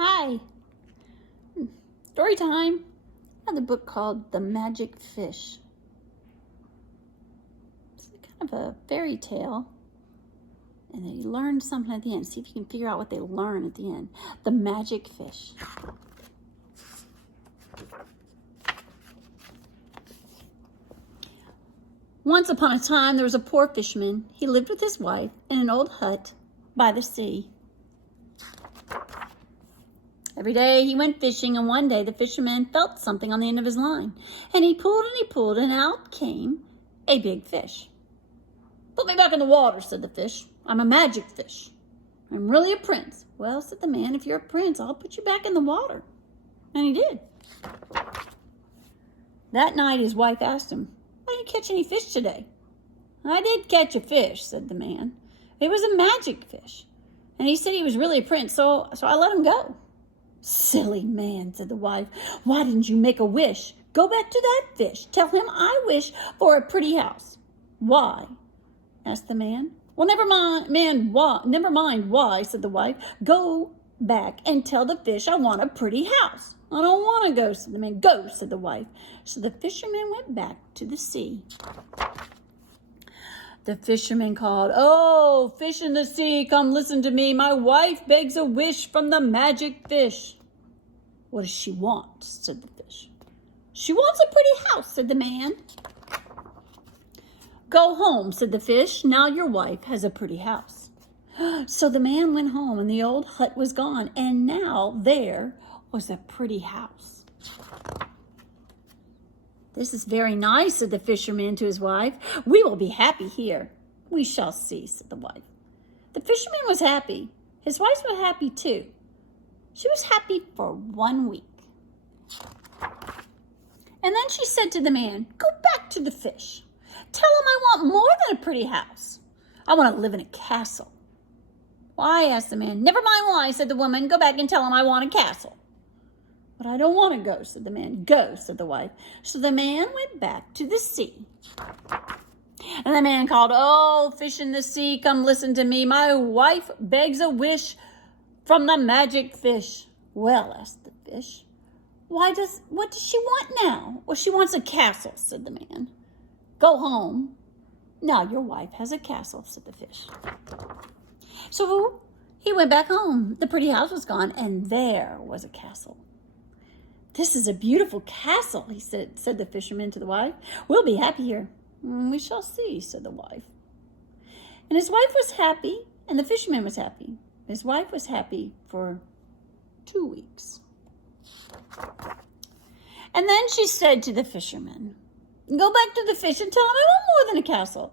Hi. Story time. I have a book called The Magic Fish. It's kind of a fairy tale. And they learn something at the end. See if you can figure out what they learn at the end. The Magic Fish. Once upon a time, there was a poor fisherman. He lived with his wife in an old hut by the sea. Every day he went fishing, and one day the fisherman felt something on the end of his line. And he pulled, and out came a big fish. "Put me back in the water," said the fish. "I'm a magic fish. I'm really a prince." "Well," said the man, "if you're a prince, I'll put you back in the water." And he did. That night his wife asked him, "Why didn't you catch any fish today?" "I did catch a fish," said the man. "It was a magic fish. And he said he was really a prince, so I let him go." "Silly man," said the wife. "Why didn't you make a wish? Go back to that fish. Tell him I wish for a pretty house." "Why?" asked the man. "Well, never mind why," said the wife. "Go back and tell the fish I want a pretty house." "I don't want to go," said the man. "Go," said the wife. So the fisherman went back to the sea. The fisherman called, "Oh, fish in the sea, come listen to me. My wife begs a wish from the magic fish." "What does she want?" said the fish. "She wants a pretty house," said the man. "Go home," said the fish. "Now your wife has a pretty house." So the man went home, and the old hut was gone, and now there was a pretty house. "This is very nice," said the fisherman to his wife. "We will be happy here." "We shall see," said the wife. The fisherman was happy. His wife was happy too. She was happy for 1 week. And then she said to the man, "Go back to the fish. Tell him I want more than a pretty house. I want to live in a castle." "Why?" asked the man. "Never mind why," said the woman. "Go back and tell him I want a castle." "But I don't want to go," said the man. "Go," said the wife. So the man went back to the sea. And the man called, "Oh, fish in the sea, come listen to me. My wife begs a wish from the magic fish." "Well," asked the fish, what does she want now?" "Well, she wants a castle," said the man. "Go home. Now your wife has a castle," said the fish. So he went back home. The pretty house was gone, and there was a castle. "This is a beautiful castle," he said the fisherman to the wife. "We'll be happy here." "We shall see," said the wife. And his wife was happy, and the fisherman was happy. His wife was happy for 2 weeks. And then she said to the fisherman, "Go back to the fish and tell him I want more than a castle.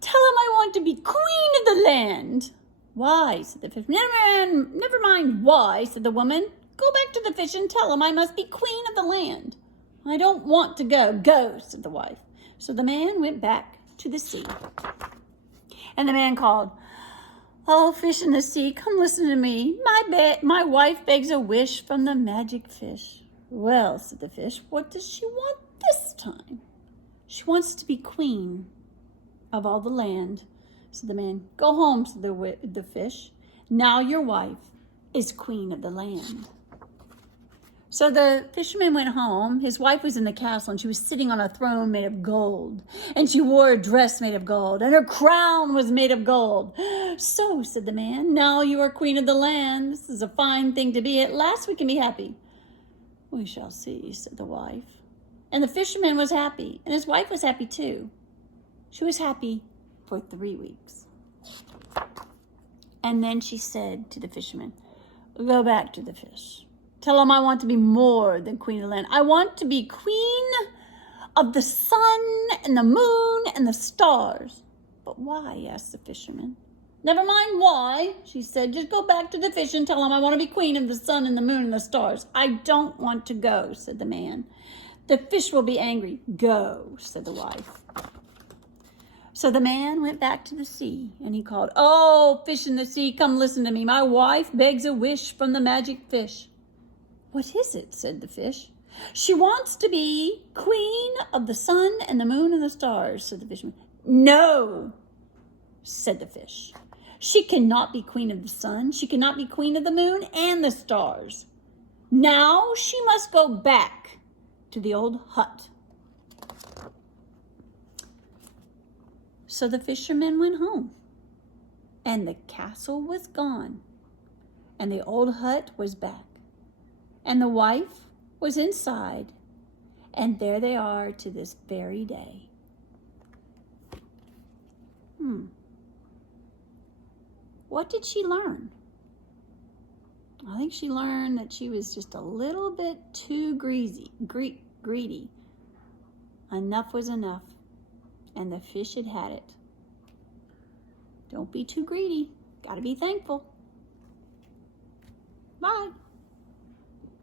Tell him I want to be queen of the land." "Why?" said the fisherman. Never mind why," said the woman. "Go back to the fish and tell him I must be queen of the land." "I don't want to go." "Go," said the wife. So the man went back to the sea. And the man called, "Oh, fish in the sea, come listen to me. My wife begs a wish from the magic fish." "Well," said the fish, "what does she want this time?" "She wants to be queen of all the land," said the man. "Go home," said the fish. "Now your wife is queen of the land." So the fisherman went home. His wife was in the castle, and she was sitting on a throne made of gold. And she wore a dress made of gold, and her crown was made of gold. "So," said the man, "now you are queen of the land. This is a fine thing to be. At last we can be happy." "We shall see," said the wife. And the fisherman was happy, and his wife was happy too. She was happy for 3 weeks. And then she said to the fisherman, "Go back to the fish. Tell him I want to be more than queen of the land. I want to be queen of the sun and the moon and the stars." "But why?" asked the fisherman. "Never mind why," she said. "Just go back to the fish and tell him I want to be queen of the sun and the moon and the stars." "I don't want to go," said the man. "The fish will be angry." "Go," said the wife. So the man went back to the sea, and he called, "Oh, fish in the sea, come listen to me. My wife begs a wish from the magic fish." "What is it?" said the fish. "She wants to be queen of the sun and the moon and the stars," said the fisherman. "No," said the fish. She cannot be queen of the sun. She cannot be queen of the moon and the stars. Now she must go back to the old hut. So the fisherman went home, and the castle was gone, and the old hut was back, and the wife was inside, and there they are to this very day. What did she learn? I think she learned that she was just a little bit too greedy. Enough was enough, and the fish had had it. Don't be too greedy. Got to be thankful. Bye.